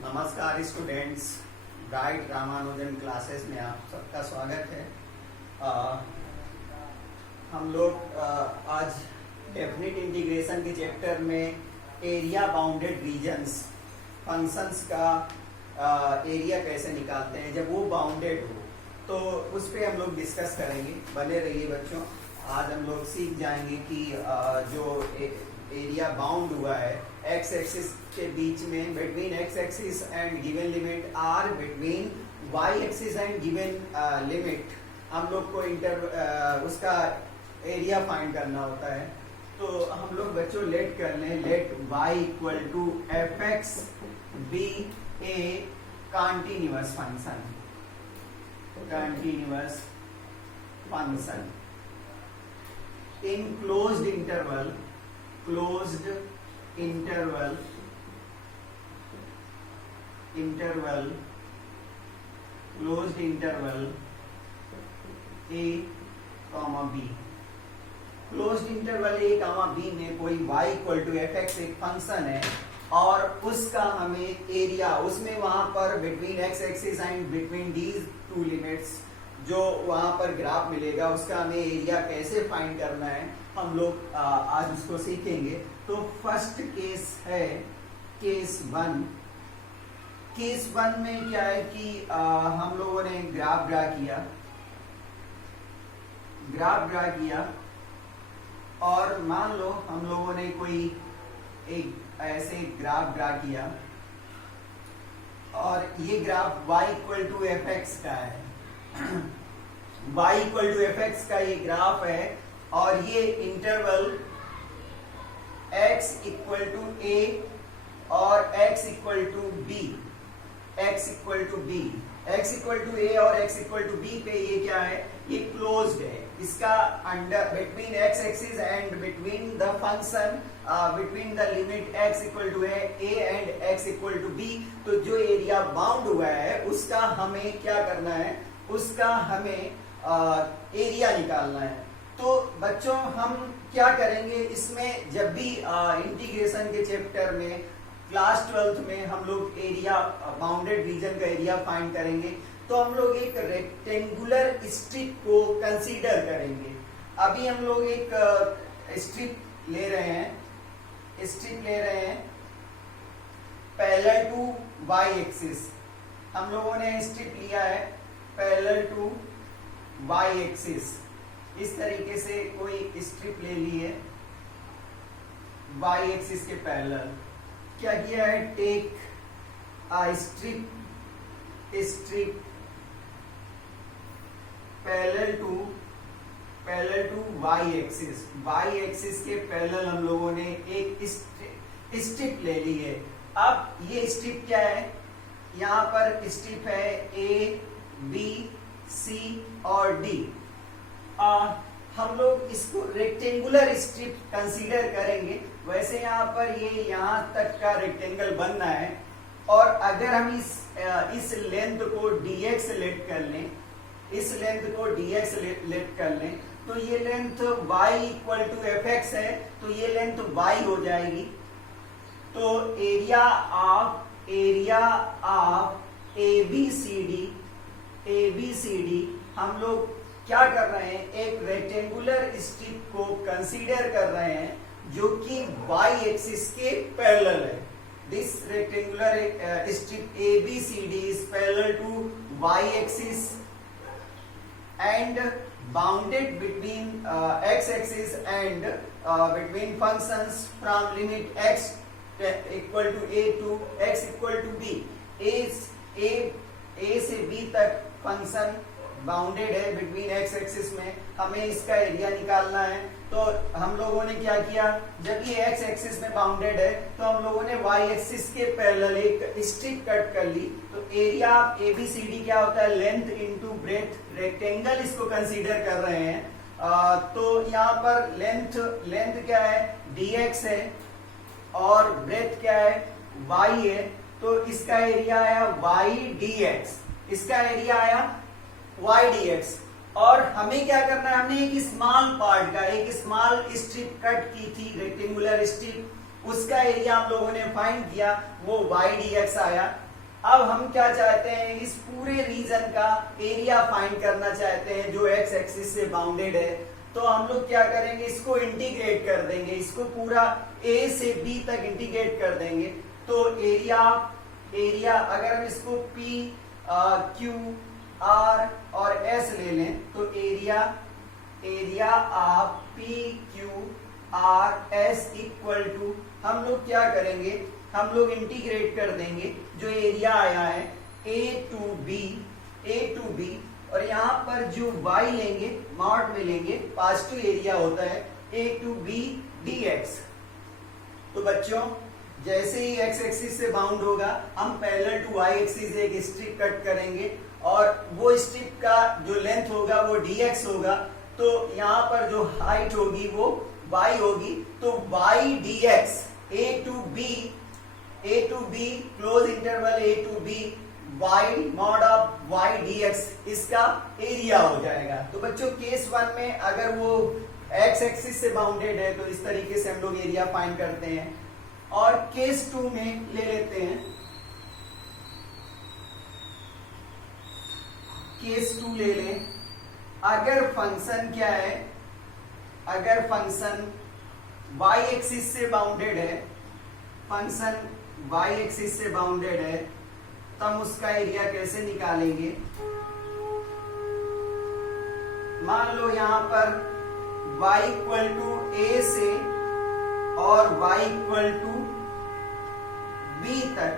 नमस्कार students, bright Ramanujan classes में आप सबका स्वागत है। हम लोग आज डेफिनिट इंटीग्रेशन के चैप्टर में एरिया बाउंडेड रीजन्स फंक्शंस का एरिया कैसे निकालते हैं जब वो बाउंडेड हो, तो उस पर हम लोग डिस्कस करेंगे। बने रहिए बच्चों। आज हम लोग सीख जाएंगे कि जो एरिया बाउंड हुआ है एक्स एक्सिस के बीच में, between x axis and given limit or between y axis and given limit, हम लोग को उसका एरिया फाइंड करना होता है। तो हम लोग बच्चों लेट कर लें, let y equal to f x be a continuous function, continuous function in closed interval, closed interval closed interval a comma b, closed interval a comma b में कोई y equal to f x एक function है और उसका हमें area, उसमें वहां पर between x axis and between these two limits जो वहां पर ग्राफ मिलेगा उसका हमें एरिया कैसे फाइंड करना है, हम लोग आज उसको सीखेंगे। तो फर्स्ट केस है केस वन। केस वन में क्या है कि हम लोगों ने ग्राफ ड्रा किया और मान लो हम लोगों ने कोई एक ऐसे ग्राफ ड्रा किया और ये graph y equal to f x का है y equal to f x का ये ग्राफ है और ये interval x equal to a और x equal to b, x equal to b, x equal to a और x इक्वल टू b पे ये क्या है, ये क्लोज्ड है। इसका under between x axis and between the function between the limit x equal to a and x equal to b, तो जो एरिया बाउंड हुआ है उसका हमें क्या करना है, उसका हमें एरिया निकालना है। तो बच्चों हम क्या करेंगे इसमें, जब भी इंटीग्रेशन के चैप्टर में क्लास 12th में हम लोग एरिया बाउंडेड रीजन का एरिया फाइंड करेंगे, तो हम लोग एक रेक्टेंगुलर स्ट्रिप को कंसीडर करेंगे। अभी हम लोग एक स्ट्रिप ले रहे हैं पैरेलल टू वाई एक्सिस। हम लोगों ने स्ट्रिप लिया है पैरेलल टू वाई एक्सिस। इस तरीके से कोई स्ट्रिप ले ली है वाई एक्सिस के पैरेलल। क्या किया है, take a strip parallel to y axis. Y axis के पैरेलल हम लोगों ने एक स्ट्रिप ले ली है। अब ये स्ट्रिप क्या है, यहाँ पर स्ट्रिप है ए बी सी और डी। हम लोग इसको रेक्टेंगुलर स्ट्रिप कंसीडर करेंगे। वैसे यहाँ पर ये यहाँ तक का रेक्टेंगल बनना है और अगर हम इस लेंथ को dx लेट कर लें, इस लेंथ को dx लेट कर लें, तो ये length y equal to f x है, तो ये लेंथ y हो जाएगी। तो एरिया ऑफ ABCD हम लोग क्या कर रहे हैं, एक रेक्टेंगुलर स्ट्रिप को कंसीडर कर रहे हैं जो कि y एक्सिस के पैरेलल है। This rectangular strip ABCD is parallel to y axis and bounded between x axis and between functions from limit x equal to a to x equal to b। a से b तक function bounded है between x axis में, हमें इसका area निकालना है। तो हम लोगों ने क्या किया, जब ये एक्स एक्सिस में बाउंडेड है तो हम लोगों ने वाई एक्सिस के पैरेलल एक स्ट्रिप कट कर ली। तो एरिया ऑफ एबीसीडी क्या होता है, लेंथ इनटू ब्रेथ। रेक्टेंगल इसको कंसीडर कर रहे हैं। तो यहाँ पर लेंथ क्या है, dx है और ब्रेथ क्या है, y है। तो इसका एरिया आया y dx, इसका एरिया आया y dx। और हमें क्या करना है, हमने एक स्मॉल पार्ट का एक स्मॉल स्ट्रिप कट की थी, रेक्टेंगुलर स्ट्रिप, उसका एरिया हम लोगों ने फाइंड किया, वो वाई डी एक्स आया। अब हम क्या चाहते हैं, इस पूरे रीजन का एरिया फाइंड करना चाहते हैं जो एक्स एक्सिस से बाउंडेड है। तो हम लोग क्या करेंगे, इसको इंटीग्रेट कर देंगे, इसको पूरा ए से बी तक इंटीग्रेट कर देंगे। तो एरिया अगर हम इसको पी क्यू आर और एस ले लें तो area of P Q R S equal to, हम लोग क्या करेंगे, हम लोग इंटीग्रेट कर देंगे जो एरिया आया है ए टू बी, और यहाँ पर जो y लेंगे मॉड में लेंगे, पॉजिटिव एरिया होता है ए टू बी डी एक्स। तो बच्चों जैसे ही x एक्सिस से बाउंड होगा हम पैरेलल टू y एक्सिस एक स्ट्रिप कट करेंगे और वो स्ट्रिप का जो लेंथ होगा वो dx होगा। तो यहाँ पर जो हाइट होगी वो y होगी, तो y dx a टू बी क्लोज इंटरवल a टू बी y mod of y dx इसका एरिया हो जाएगा। तो बच्चों केस 1 में अगर वो x एक्सिस से बाउंडेड है तो इस तरीके से हम लोग एरिया फाइंड करते हैं। और केस 2 में ले लेते हैं, केस 2 ले लें। अगर फंक्शन क्या है, अगर फंक्शन y एक्सिस से बाउंडेड है, फंक्शन y एक्सिस से बाउंडेड है, तब उसका एरिया कैसे निकालेंगे। मान लो यहां पर y इक्वल टू a से और y इक्वल टू b तक,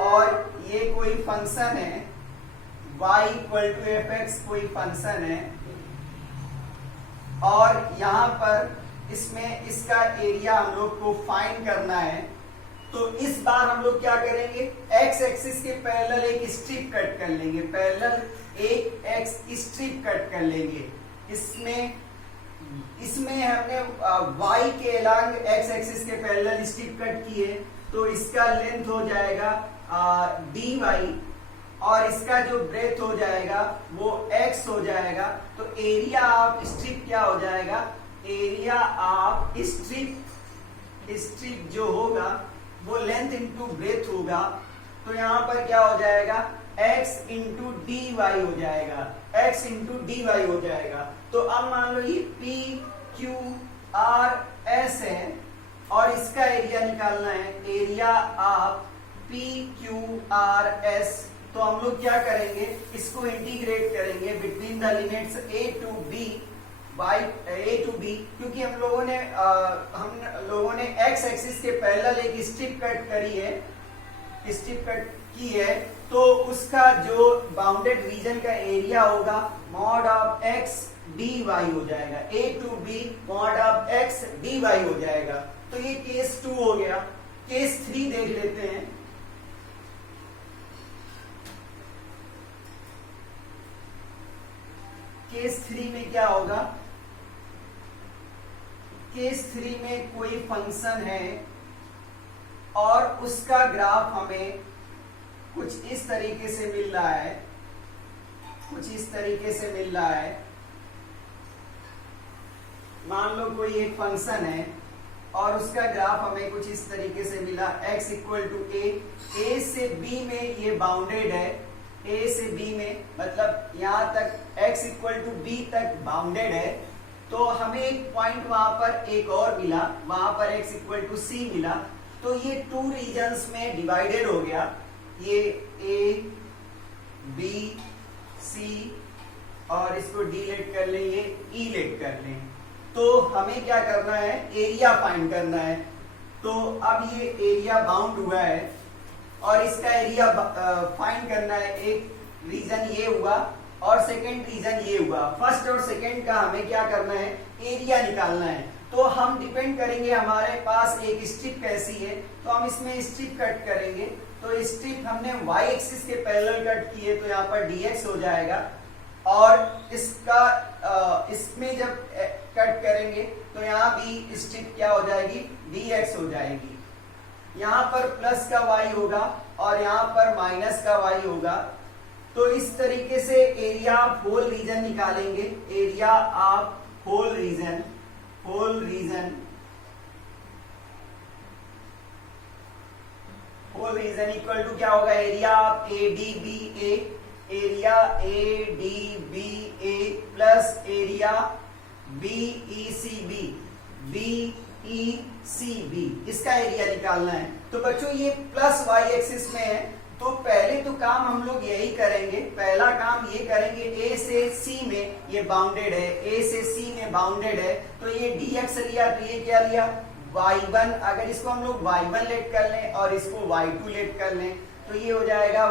और ये कोई फंक्शन है y equal to f x कोई फंक्शन है, और यहां पर इसमें इसका एरिया हम लोग को फाइंड करना है। तो इस बार हम लोग क्या करेंगे, x एक्सिस के पैरेलल एक स्ट्रिप कट कर लेंगे, पैरेलल एक x स्ट्रिप कट कर लेंगे। इसमें हमने y के अलोंग x एक्सिस के पैरेलल स्ट्रिप कट किए, तो इसका लेंथ हो जाएगा dy और इसका जो ब्रेथ हो जाएगा वो x हो जाएगा। तो एरिया ऑफ स्ट्रिप क्या हो जाएगा, एरिया ऑफ स्ट्रिप जो होगा वो लेंथ इंटू ब्रेथ होगा। तो यहां पर क्या हो जाएगा, x इंटू डी वाई हो जाएगा, x इंटू डी वाई हो जाएगा। तो अब मान लो ये p q r s है और इसका एरिया निकालना है, area of p q r s। तो हम लोग क्या करेंगे, इसको इंटीग्रेट करेंगे between the limits a to b, क्योंकि हम लोगों ने x एक्सिस के पैरेलल एक स्ट्रिप कट करी है, स्ट्रिप कट की है, तो उसका जो बाउंडेड रीजन का एरिया होगा मॉड ऑफ x dy हो जाएगा, a to b mod of x dy हो जाएगा। तो ये केस 2 हो गया। केस 3 देख लेते हैं। केस 3 में क्या होगा, केस 3 में कोई फंक्शन है और उसका ग्राफ हमें कुछ इस तरीके से मिल रहा है, कुछ इस तरीके से मिल रहा है। मान लो कोई एक फंक्शन है और उसका ग्राफ हमें कुछ इस तरीके से मिला, x इक्वल टू a से b में ये बाउंडेड है, a से b में मतलब यहां तक x इक्वल टू b तक बाउंडेड है। तो हमें एक पॉइंट वहां पर एक और मिला, वहां पर x इक्वल टू c मिला। तो ये 2 रीजन्स में डिवाइडेड हो गया, ये a b c और इसको d लेट कर लें, ये e लेट कर लें। तो हमें क्या करना है, एरिया फाइंड करना है। तो अब ये एरिया बाउंड हुआ है और इसका एरिया फाइंड करना है। एक रीजन ये हुआ और सेकंड रीजन ये हुआ। फर्स्ट और सेकंड का हमें क्या करना है, एरिया निकालना है। तो हम डिपेंड करेंगे हमारे पास एक स्ट्रिप कैसी है, तो हम इसमें स्ट्रिप कट करेंगे। तो स्ट्रिप हमने y एक्सिस के पैरेलल कट किए तो यहाँ पर dx हो जाएगा, और इसका इसमें जब कट करेंगे तो यहाँ भी स्ट्रिप क्या हो जाएगी, dx हो जाएगी। यहाँ पर प्लस का y होगा और यहाँ पर माइनस का y होगा। तो इस तरीके से एरिया ऑफ होल रीजन निकालेंगे, area of whole region region equal to क्या होगा, area of ADBA, area ADBA plus area BECB, इसका एरिया निकालना है। तो बच्चों ये प्लस y एक्सिस में है, तो पहले तो काम हम लोग यही करेंगे, पहला काम ये करेंगे, A से C में ये बाउंडेड है, A से C में बाउंडेड है, तो ये dx लिया, तो ये क्या लिया y1, अगर इसको हम लोग y1 लेट कर लें और इसको y2 लेट कर लें तो ये हो जाएगा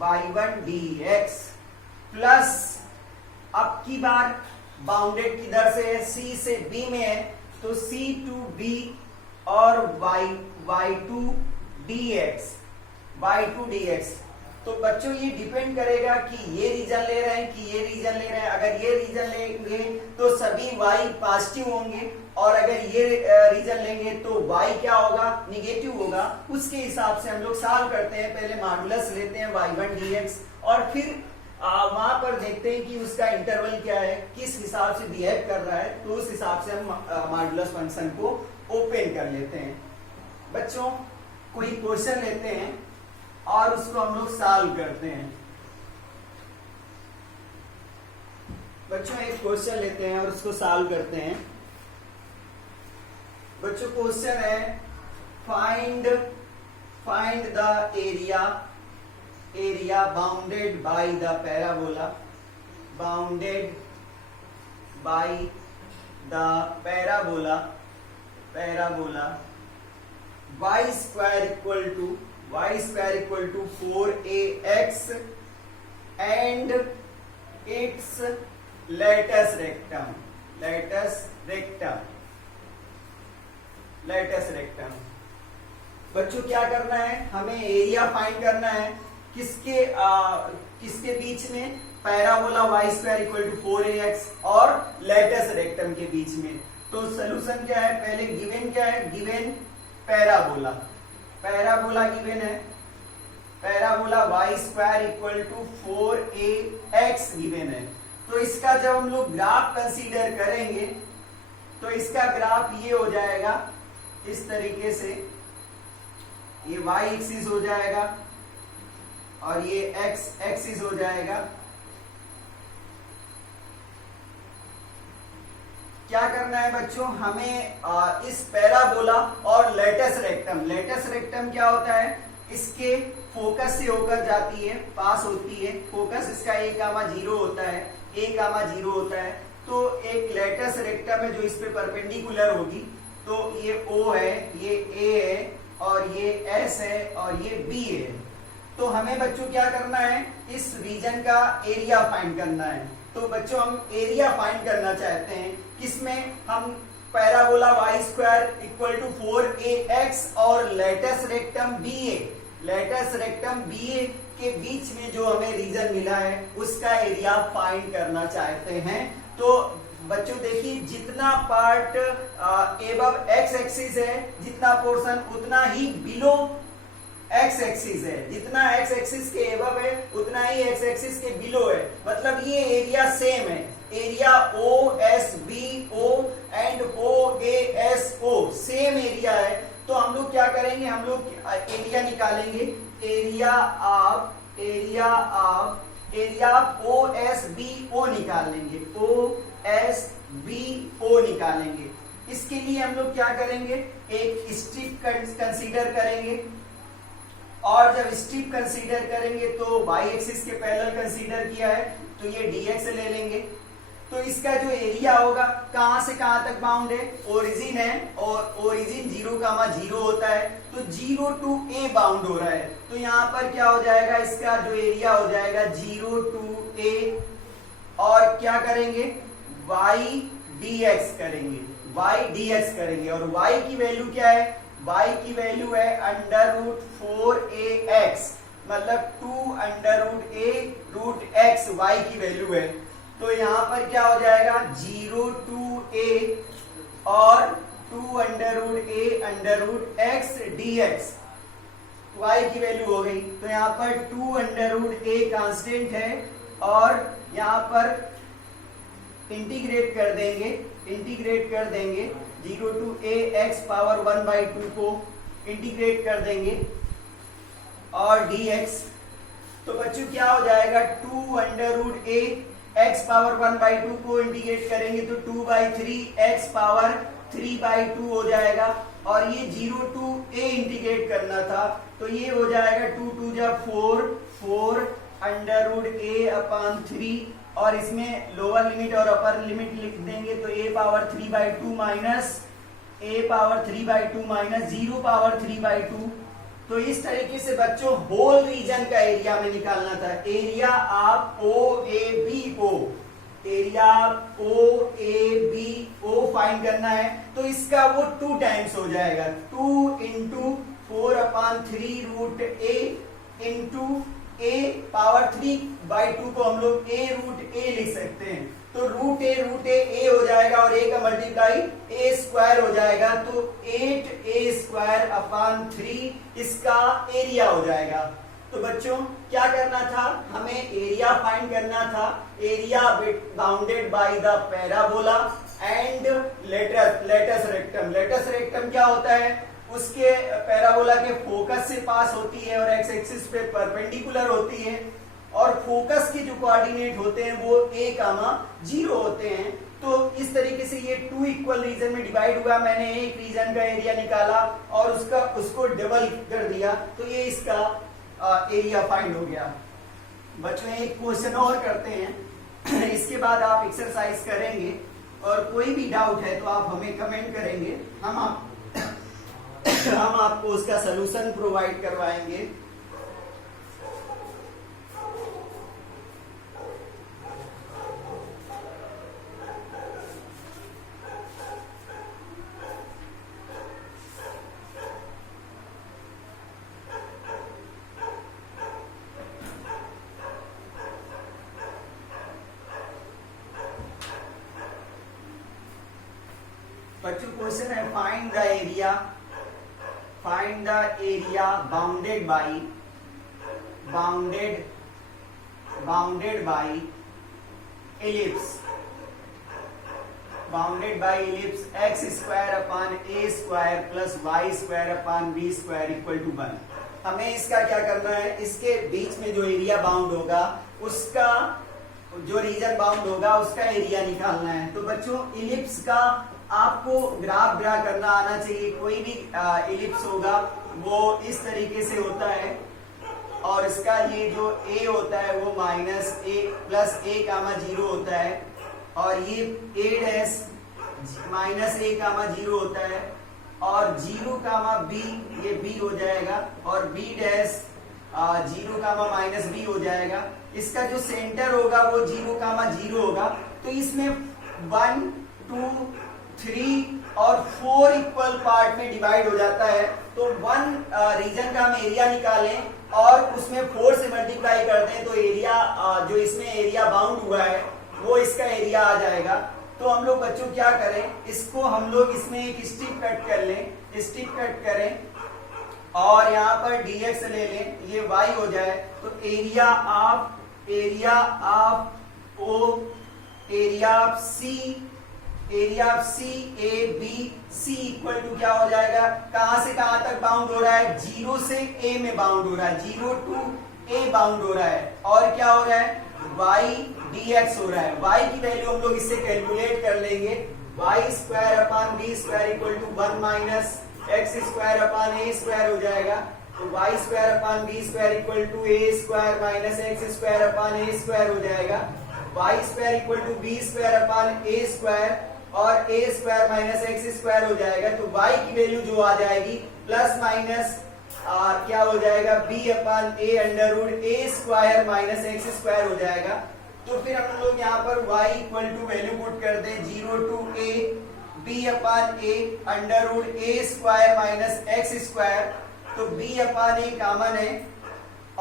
y1 dx प्लस, अब की बार बाउंडेड किधर से है, C से B में है, तो C to B और y2 dx, तो बच्चों ये डिपेंड करेगा कि ये रीजन ले रहे हैं कि ये रीजन ले रहे हैं। अगर ये रीजन लेंगे तो सभी y पॉजिटिव होंगे, और अगर ये रीजन लेंगे तो y क्या होगा, निगेटिव होगा। उसके हिसाब से हम लोग सॉल्व करते हैं, पहले मॉडुलस लेते हैं y1 dx और फिर वहां पर देखते हैं कि उसका इंटरवल क्या है, किस हिसाब से बिहेव कर रहा है, तो उस हिसाब से हम मॉडुलस फंक्शन को ओपन कर लेते हैं। बच्चों कोई क्वेश्चन लेते हैं और उसको हम लोग सॉल्व करते हैं। बच्चों एक क्वेश्चन लेते हैं और उसको सॉल्व करते हैं। बच्चों क्वेश्चन है find the area bounded by the parabola, y square equal to 4ax and its latus rectum। बच्चों क्या करना है, हमें एरिया फाइंड करना है किसके बीच में, parabola y square equal to 4ax और लेटस रेक्टम के बीच में। तो सॉल्यूशन क्या है, पहले गिवन क्या है, गिवन पैराबोला गिवन है, parabola y square equal to 4ax given है। तो इसका जब हम लोग ग्राफ कंसीडर करेंगे तो इसका ग्राफ ये हो जाएगा इस तरीके से, ये y एक्सिस हो जाएगा और ये x एक्सिस हो जाएगा। क्या करना है बच्चों, हमें इस पैराबोला और लेटस रेक्टम क्या होता है, इसके फोकस से होकर जाती है, पास होती है, फोकस इसका a,0 होता है, तो एक लेटस रेक्टम है जो इस पे परपेंडिकुलर होगी, तो ये O है, ये A है और ये S है और ये B है। तो हमें बच्चों क्या करना है, इस रीजन का एरिया फाइंड करना है। तो बच्चों हम एरिया फाइंड करना चाहते हैं किसमें, हम parabola y square equal to 4ax और लेटस रेक्टम BA के बीच में जो हमें रीजन मिला है उसका एरिया फाइंड करना चाहते हैं। तो बच्चों देखिए, जितना पार्ट एबव x एक्सिस है, जितना पोर्शन उतना ही बिलो x एक्सिस है, जितना x एक्सिस के एबव है उतना ही x एक्सिस के बिलो है, मतलब ये एरिया सेम है, area OSBO and OASO same area है। तो हम लोग क्या करेंगे, हम लोग एरिया निकालेंगे, एरिया ऑफ OSBO निकालेंगे, OSBO निकालेंगे। इसके लिए हम लोग क्या करेंगे, एक स्ट्रिप कंसीडर करेंगे, और जब स्ट्रिप कंसीडर करेंगे तो y एक्सिस के पैरेलल कंसीडर किया है तो ये dx ले लेंगे। तो इसका जो एरिया होगा, कहां से कहां तक बाउंड है, ओरिजिन है और ओरिजिन 0,0 होता है, तो 0 to a बाउंड हो रहा है। तो यहाँ पर क्या हो जाएगा, इसका जो एरिया हो जाएगा 0 to a, और क्या करेंगे, y dx करेंगे, और y की वैल्यू क्या है, y की वैल्यू है √4ax, मतलब 2√a√x y की वैल्यू है। तो यहाँ पर क्या हो जाएगा, 0 to a और 2√a√x dx y की वैल्यू हो गई। तो यहाँ पर 2√a कांस्टेंट है, और यहाँ पर इंटीग्रेट कर देंगे 0 to a x पावर 1/2 को इंटीग्रेट कर देंगे, और dx। तो बच्चों क्या हो जाएगा 2 अंडर रूट ए, x पावर 1/2 को इंटीग्रेट करेंगे तो 2/3 x पावर 3/2 हो जाएगा। और ये 0 to a इंटीग्रेट करना था तो ये हो जाएगा 2 2 जा 4, 4 अंडर रूट a अपॉन 3 और इसमें लोअर लिमिट और अपर लिमिट लिख देंगे तो a power 3/2 minus a power 3/2 minus 0 power 3/2। तो इस तरीके से बच्चों होल रीजन का एरिया में निकालना था। Area of O A B O, area O A B O find करना है तो इसका वो 2 टाइम्स हो जाएगा, 2 into 4/3 root a into a power 3/2 को हम लोग a रूट a लिख सकते हैं। तो रूट ए हो जाएगा और a का मल्टीप्लाई a स्क्वायर हो जाएगा तो 8a स्क्वायर अपॉन 3 इसका एरिया हो जाएगा। तो बच्चों क्या करना था, हमें एरिया फाइंड करना था। Area bounded by the parabola and latus rectum. Latus rectum क्या होता है, उसके पैराबोला के फोकस से पास होती है और एक्स एक्सिस पे परपेंडिकुलर होती है और फोकस के जो कोऑर्डिनेट होते हैं वो a, 0 होते हैं। तो इस तरीके से ये 2 इक्वल रीजन में डिवाइड हुआ। मैंने एक रीजन का एरिया निकाला और उसको डबल कर दिया तो ये इसका एरिया फाइंड हो गया। बच्चों एक क्वेश्चन और करते हैं, इसके बाद आप एक्सरसाइज करेंगे और कोई भी डाउट है तो आप हमें कमेंट करेंगे, हम आपको उसका सलूशन प्रोवाइड करवाएंगे। बच्चों क्वेश्चन है find the area bounded by ellipse x square upon a square plus y square upon b square equal to 1। हमें इसका क्या करना है, इसके बीच में जो एरिया बाउंड होगा उसका जो रीजन बाउंड होगा उसका एरिया निकालना है। तो बच्चों इलिप्स का आपको ग्राफ ड्रा करना आना चाहिए। कोई भी इलिप्स होगा वो इस तरीके से होता है और इसका ये जो a होता है वो माइनस a प्लस a, 0 होता है और ये a डैश माइनस a, 0 होता है और 0, b ये b हो जाएगा और b डैश 0, माइनस b हो जाएगा। इसका जो सेंटर होगा वो 0, 0 होगा। तो इसमें 1, 2, 3 और 4 इक्वल पार्ट में डिवाइड हो जाता है। तो 1 रीजन का हम एरिया निकालें और उसमें 4 से मल्टीप्लाई कर दें तो एरिया जो इसमें एरिया बाउंड हुआ है वो इसका एरिया आ जाएगा। तो हम लोग बच्चों क्या करें, इसको हम लोग इसमें एक स्ट्रिप कट कर लें, स्ट्रिप कट करें और यहाँ पर dx ले लें, ये y हो जाए। तो area of C A B C equal to क्या हो जाएगा, कहां से कहां तक बाउंड हो रहा है, 0 से a में बाउंड हो रहा है, 0 to a बाउंड हो रहा है और क्या हो रहा है y dx हो रहा है। y की वैल्यू हम लोग इससे कैलकुलेट कर लेंगे, y square upon b square equal to 1 minus x square upon a square हो जाएगा। तो y square upon b square equal to a square minus x square upon a square हो जाएगा। y square equal to b square upon a square और a square minus x square हो जाएगा। तो y की वैल्यू जो आ जाएगी plus minus क्या हो जाएगा b upon a under root a square minus x square हो जाएगा। तो फिर हम लोग यहाँ पर y equal to value put कर दें 0 to a b upon a under root a square minus x square. तो b अपॉन ए कॉमन है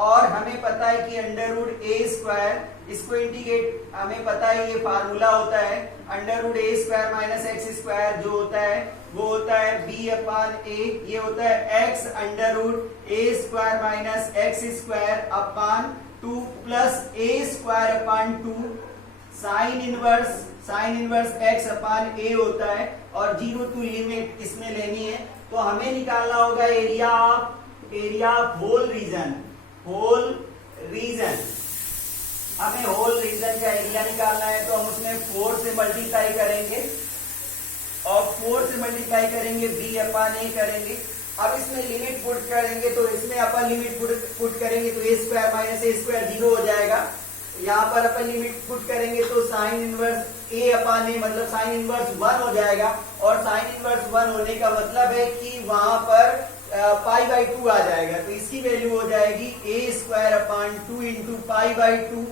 और हमें पता है कि अंडर रूट ए स्क्वायर, इसको इंटीग्रेट हमें पता है ये फार्मूला होता है under root a square minus x square जो होता है वो होता है b अपॉन ए, ये होता है x under root a square minus x square upon 2 plus a square upon 2 sine inverse x upon a होता है और 0 to लिमिट इसमें लेनी है। तो हमें निकालना होगा area area of whole region, whole region. हमें होल रीजन का एरिया निकालना है, तो हम उसमें 4 से मल्टीप्लाई करेंगे और 4 से मल्टीप्लाई करेंगे b अपॉन a करेंगे। अब इसमें लिमिट पुट करेंगे, तो इसमें अपन लिमिट पुट करेंगे तो a square minus a square 0 हो जाएगा। यहाँ पर अपन लिमिट पुट करेंगे तो sine inverse a upon a मतलब साइन इनवर्स 1 हो जाएगा, और साइन इनवर्स 1 होने का मतलब है कि वहां पर पाई बाई 2 आ जाएगा, तो इसकी वैल्यू हो जाएगी a square upon 2 into pi by 2।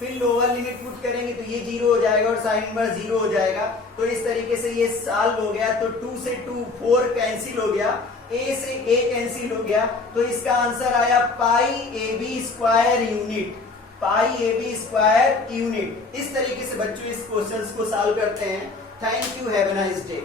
फिर लोअर लिमिट पुट करेंगे तो ये 0 हो जाएगा और साइन इनवर्स 0 हो जाएगा। तो इस तरीके से ये सॉल्व हो गया। तो 2 से 2 4 कैंसिल हो गया, a से a कैंसिल हो गया, तो इसका आंसर आया pi a b square unit, pi a b square unit. इस तरीके से बच्चों इस क्वेश्चन को सॉल्व करते हैं। Thank you, have a nice day.